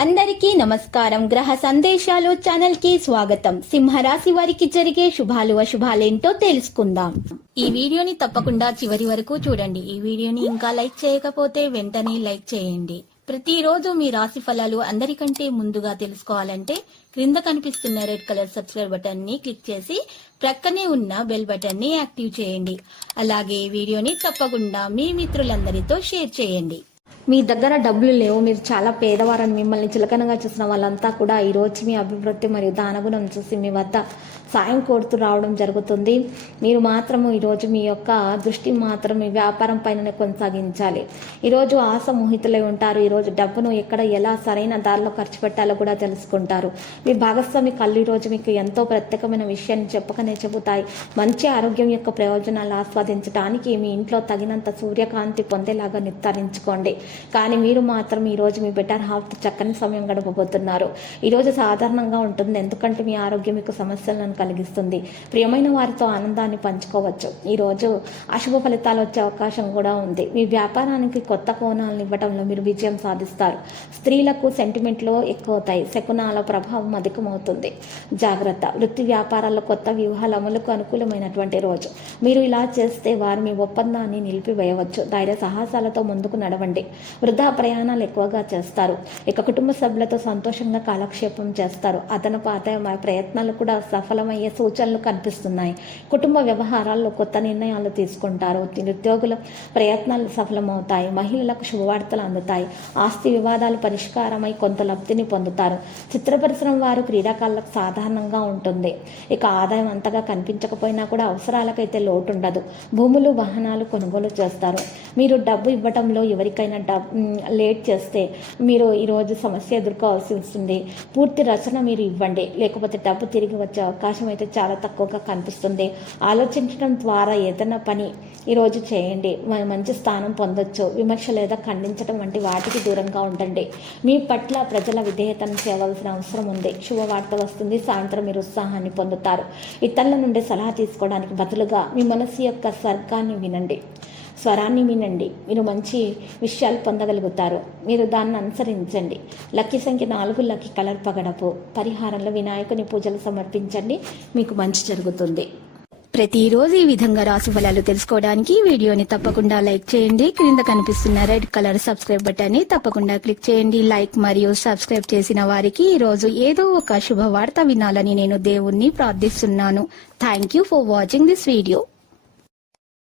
అందరికీ నమస్కారం. గ్రహ సందేశాలు ఛానల్ కి స్వాగతం. సింహరాశి వారికి జరిగే శుభాలు అశుభాలేంటో తెలుసుకుందాం. ఈ వీడియోని తప్పకుండా చివరి వరకు చూడండి. ఈ వీడియోని ఇంకా లైక్ చేయకపోతే వెంటనే లైక్ చేయండి. ప్రతిరోజు మీ రాశి ఫలాలు అందరికంటే ముందుగా తెలుసుకోవాలంటే క్రింద కనిపిస్తున్న రెడ్ కలర్ సబ్స్క్రైబ్ బటన్ ని క్లిక్ చేసి ప్రక్కనే ఉన్న బెల్ బటన్ ని యాక్టివ్ చేయండి. అలాగే వీడియోని తప్పకుండా మీ మిత్రులందరితో షేర్ చేయండి. మీ దగ్గర డబ్బులు లేవు, మీరు చాలా పేదవారని మిమ్మల్ని చులకనగా చూసిన వాళ్ళంతా కూడా ఈరోజు మీ అభివృద్ధి మరియు దానగుణం చూసి మీ వద్ద సాయం కోరుతూ రావడం జరుగుతుంది. మీరు మాత్రము ఈరోజు మీ యొక్క దృష్టి మాత్రం మీ వ్యాపారం పైన కొనసాగించాలి. ఈరోజు ఆశ మోహితులై ఉంటారు. ఈరోజు డబ్బును ఎక్కడ ఎలా సరైన దారిలో ఖర్చు పెట్టాలో కూడా తెలుసుకుంటారు. మీ భాగస్వామి కళ్ళు ఈరోజు మీకు ఎంతో ప్రత్యేకమైన విషయాన్ని చెప్పకనే చెబుతాయి. మంచి ఆరోగ్యం యొక్క ప్రయోజనాలు ఆస్వాదించడానికి మీ ఇంట్లో తగినంత సూర్యకాంతి పొందేలాగా నిర్ధారించుకోండి. కానీ మీరు మాత్రం ఈరోజు మీ బెటర్ హాఫ్ చక్కని సమయం గడపబోతున్నారు. ఈరోజు సాధారణంగా ఉంటుంది, ఎందుకంటే మీ ఆరోగ్యం మీకు సమస్యలను కలిగిస్తుంది. ప్రియమైన వారితో ఆనందాన్ని పంచుకోవచ్చు. ఈరోజు అశుభ ఫలితాలు వచ్చే అవకాశం కూడా ఉంది. మీ వ్యాపారానికి కొత్త కోణాలను ఇవ్వడంలో మీరు విజయం సాధిస్తారు. స్త్రీలకు సెంటిమెంట్లు ఎక్కువ అవుతాయి. శకునాల ప్రభావం అధికమవుతుంది. జాగ్రత్త. వృత్తి వ్యాపారాల్లో కొత్త వ్యూహాల అమలుకు అనుకూలమైనటువంటి రోజు. మీరు ఇలా చేస్తే వారు మీ ఒప్పందాన్ని నిలిపివేయవచ్చు. ధైర్య సాహసాలతో ముందుకు నడవండి. వృధా ప్రయాణాలు ఎక్కువగా చేస్తారు. ఇక కుటుంబ సభ్యులతో సంతోషంగా కాలక్షేపం చేస్తారు. అదనపు ఆదాయ ప్రయత్నాలు కూడా సఫలమయ్యే సూచనలు కనిపిస్తున్నాయి. కుటుంబ వ్యవహారాల్లో కొత్త నిర్ణయాలు తీసుకుంటారు. నిరుద్యోగుల ప్రయత్నాలు సఫలమవుతాయి. మహిళలకు శుభవార్తలు అందుతాయి. ఆస్తి వివాదాలు పరిష్కారమై కొంత లబ్ధిని పొందుతారు. చిత్ర పరిశ్రమ వారు క్రీడాకారులకు సాధారణంగా ఉంటుంది. ఇక ఆదాయం అంతగా కనిపించకపోయినా కూడా అవసరాలకైతే లోటు ఉండదు. భూములు వాహనాలు కొనుగోలు చేస్తారు. మీరు డబ్బు ఇవ్వటంలో ఎవరికైనా లేట్ చేస్తే మీరు ఈరోజు సమస్య ఎదుర్కోవాల్సి వస్తుంది. పూర్తి రచన మీరు ఇవ్వండి, లేకపోతే డబ్బు తిరిగి వచ్చే అవకాశం అయితే చాలా తక్కువగా కనిపిస్తుంది. ఆలోచించడం ద్వారా ఏదైనా పని ఈరోజు చేయండి, మంచి స్థానం పొందొచ్చు. విమర్శ లేదా ఖండించడం వంటి వాటికి దూరంగా ఉండండి. మీ పట్ల ప్రజల విధేయతను చేయవలసిన అవసరం ఉంది. శుభవార్త వస్తుంది. సాయంత్రం మీరు ఉత్సాహాన్ని పొందుతారు. ఇతరుల నుండి సలహా తీసుకోవడానికి బదులుగా మీ మనసు యొక్క స్వరాన్ని వినండి. మీరు మంచి విషయాలు పొందగలుగుతారు. మీరు దాన్ని అనుసరించండి. లక్కీ సంఖ్య 4, లక్కీ కలర్ పగడపు. పరిహారంలో వినాయకుని పూజలు సమర్పించండి, మీకు మంచి జరుగుతుంది. ప్రతిరోజు ఈ విధంగా రాశి ఫలాలు తెలుసుకోవడానికి వీడియోని తప్పకుండా లైక్ చేయండి. క్రింద కనిపిస్తున్న రెడ్ కలర్ సబ్స్క్రైబ్ బటన్ ని తప్పకుండా క్లిక్ చేయండి. లైక్ మరియు సబ్స్క్రైబ్ చేసిన వారికి ఈ రోజు ఏదో ఒక శుభవార్త వినాలని నేను దేవుణ్ణి ప్రార్థిస్తున్నాను. Thank you for watching this video.